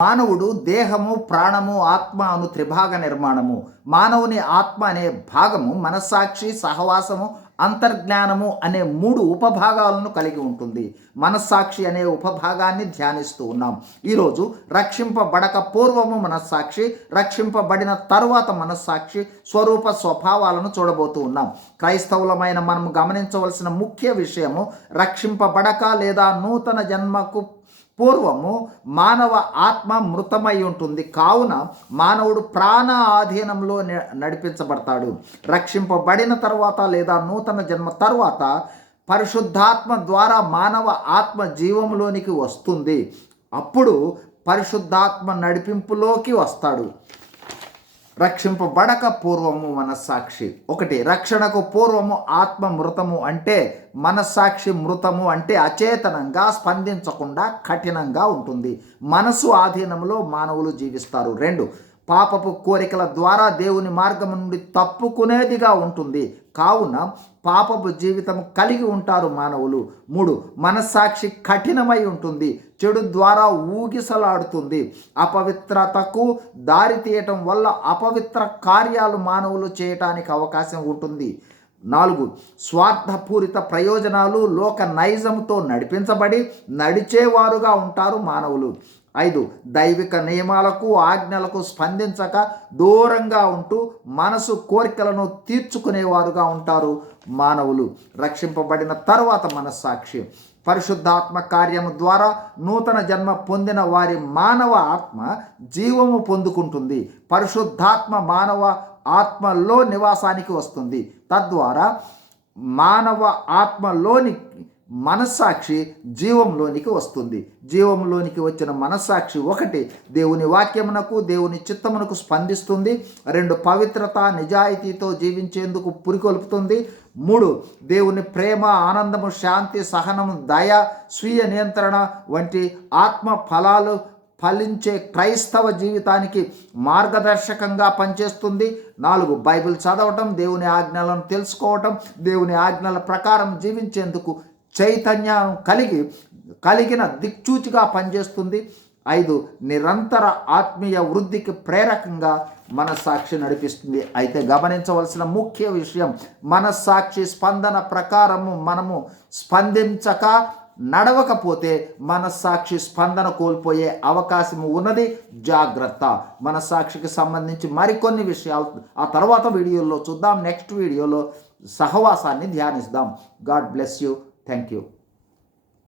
మానవుడు దేహము, ప్రాణము, ఆత్మ అను త్రిభాగ నిర్మాణము. మానవుని ఆత్మ అనే భాగము మనస్సాక్షి, సహవాసము, అంతర్జ్ఞానము అనే 3 ఉపభాగాలను కలిగి ఉంటుంది. మనస్సాక్షి అనే ఉపభాగాన్ని ధ్యానిస్తూ ఉన్నాం. ఈరోజు రక్షింపబడక పూర్వము మనస్సాక్షి, రక్షింపబడిన తరువాత మనస్సాక్షి స్వరూప స్వభావాలను చూడబోతూ ఉన్నాం. క్రైస్తవులమైన మనం గమనించవలసిన ముఖ్య విషయము, రక్షింపబడక లేదా నూతన జన్మకు పూర్వము మానవ ఆత్మ మృతమై ఉంటుంది. కావున మానవుడు ప్రాణ ఆధీనంలో నడిపించబడతాడు. రక్షింపబడిన తర్వాత లేదా నూతన జన్మ తర్వాత పరిశుద్ధాత్మ ద్వారా మానవ ఆత్మ జీవంలోనికి వస్తుంది. అప్పుడు పరిశుద్ధాత్మ నడిపింపులోకి వస్తాడు. రక్షింపబడక పూర్వము మనస్సాక్షి. 1. రక్షణకు పూర్వము ఆత్మ మృతము అంటే మనస్సాక్షి మృతము అంటే అచేతనంగా, స్పందించకుండా కఠినంగా ఉంటుంది. మనసు ఆధీనంలో మానవులు జీవిస్తారు. 2. పాపపు కోరికల ద్వారా దేవుని మార్గం నుండి తప్పుకునేదిగా ఉంటుంది. కావున పాపపు జీవితం కలిగి ఉంటారు మానవులు. 3. మనస్సాక్షి కఠినమై ఉంటుంది. చెడు ద్వారా ఊగిసలాడుతుంది. అపవిత్రతకు దారి తీయటం వల్ల అపవిత్ర కార్యాలు మానవులు చేయటానికి అవకాశం ఉంటుంది. 4. స్వార్థపూరిత ప్రయోజనాలు, లోక నైజంతో నడిపించబడి నడిచేవారుగా ఉంటారు మానవులు. 5. దైవిక నియమాలకు, ఆజ్ఞలకు స్పందించక దూరంగా ఉంటూ మనసు కోరికలను తీర్చుకునేవారుగా ఉంటారు మానవులు. రక్షింపబడిన తర్వాత మనస్సాక్షి. పరిశుద్ధాత్మ కార్యము ద్వారా నూతన జన్మ పొందిన వారి మానవ ఆత్మ జీవము పొందుకుంటుంది. పరిశుద్ధాత్మ మానవ ఆత్మలో నివాసానికి వస్తుంది. తద్వారా మానవ ఆత్మలోని మనస్సాక్షి జీవంలోనికి వస్తుంది. జీవంలోనికి వచ్చిన మనస్సాక్షి 1. దేవుని వాక్యమునకు, దేవుని చిత్తమునకు స్పందిస్తుంది. 2. పవిత్రత, నిజాయితీతో జీవించేందుకు పురికొల్పుతుంది. 3. దేవుని ప్రేమ, ఆనందము, శాంతి, సహనము, దయ, స్వీయ నియంత్రణ వంటి ఆత్మ ఫలాలు ఫలించే క్రైస్తవ జీవితానికి మార్గదర్శకంగా పనిచేస్తుంది. 4. బైబిల్ చదవటం, దేవుని ఆజ్ఞలను తెలుసుకోవటం, దేవుని ఆజ్ఞల ప్రకారం జీవించేందుకు చైతన్యం కలిగిన దిక్చూచిగా పనిచేస్తుంది. 5. నిరంతర ఆత్మీయ వృద్ధికి ప్రేరకంగా మనస్సాక్షి నడిపిస్తుంది. అయితే గమనించవలసిన ముఖ్య విషయం, మనస్సాక్షి స్పందన ప్రకారము మనము స్పందించక నడవకపోతే మనస్సాక్షి స్పందన కోల్పోయే అవకాశం ఉన్నది. జాగ్రత్త. మనస్సాక్షికి సంబంధించి మరికొన్ని విషయాలు ఆ తర్వాత వీడియోలో చూద్దాం. నెక్స్ట్ వీడియోలో సహవాసాన్ని ధ్యానిస్తాం. God bless you. Thank you.